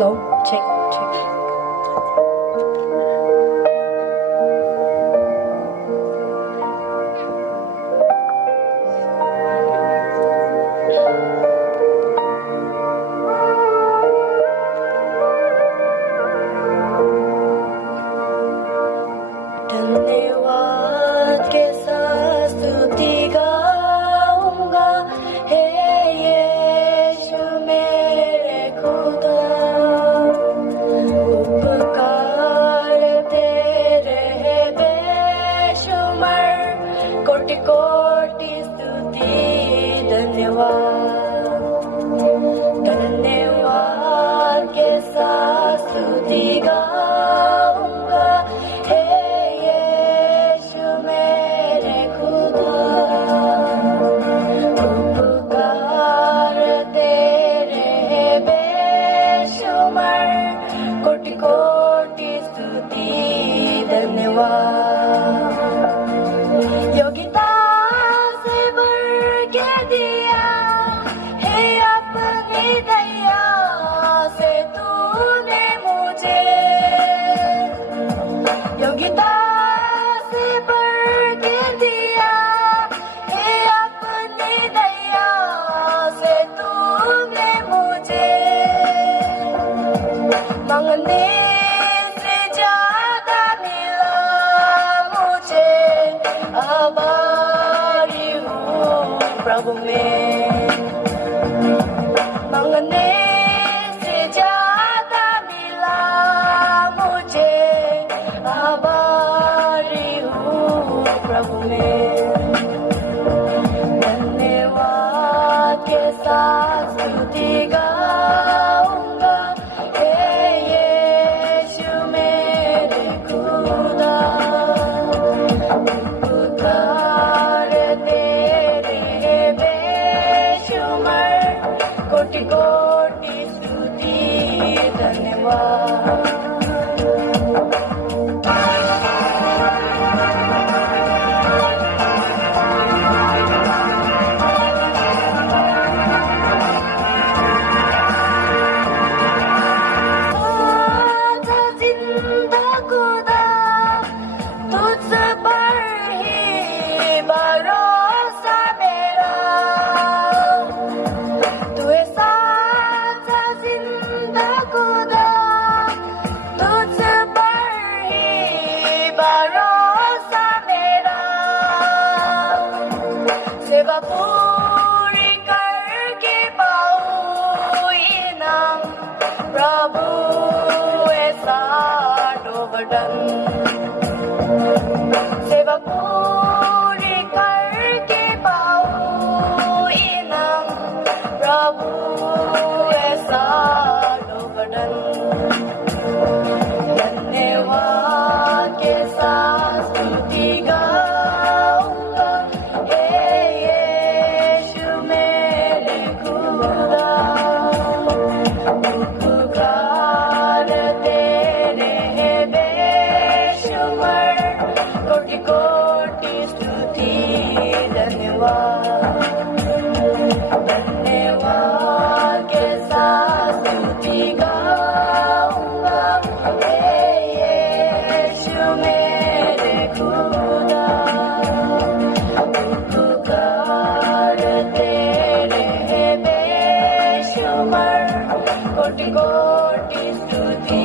Hello, check, check. धन्यवाद के साथ स्तुति गाऊंगा, हे यीशु मेरे खुदा। उपकार तेरे है बेशुमार, कोटि कोटि स्तुति धन्यवाद। धन्यवाद के साथ स्तुति गाऊंगा, हे यीशु मेरे खुदा। उपकार तेरे है बेशुमार, कोटि कोटि स्तुति धन्यवाद। योग्यता से भर के दिया है अपनी दया से तूने मुझे। योग्यता से भर के दिया है अपनी दया से तूने मुझे। मांगने से ज्यादा मिला मुझे, आभारी हूँ प्रभु मैं। मांगने से ज्यादा मिला मुझे, आभारी हूँ प्रभु मैं। धन्यवाद के साथ स्तुति गाऊंगा, हे यीशु मेरे खुदा। उपकार तेरे है बेशुमार, कोटि कोटि स्तुति धन्यवाद। सादा जिंदा खुदा, तुझ पर ही भरोसा मेरा। तू है सादा जिंदा खुदा, तुझ पर ही भरोसा मेरा। सेवा पूरी करके पाऊँ इनाम, प्रभु ऐसा डोबडन। सेवा पूरी करके पाऊँ इनाम, प्रभु ऐसा डोबडन। धन्यवाद के साथ स्तुति गाऊंगा, हे यीशु मेरे खुदा। उपकार तेरे है बेशुमार, कोटि कोटि स्तुति धन्यवाद। धन्यवाद के साथ स्तुति गाऊंगा, हे यीशु मेरे खुदा। उपकार तेरे है बेशुमार, कोटि कोटि स्तुति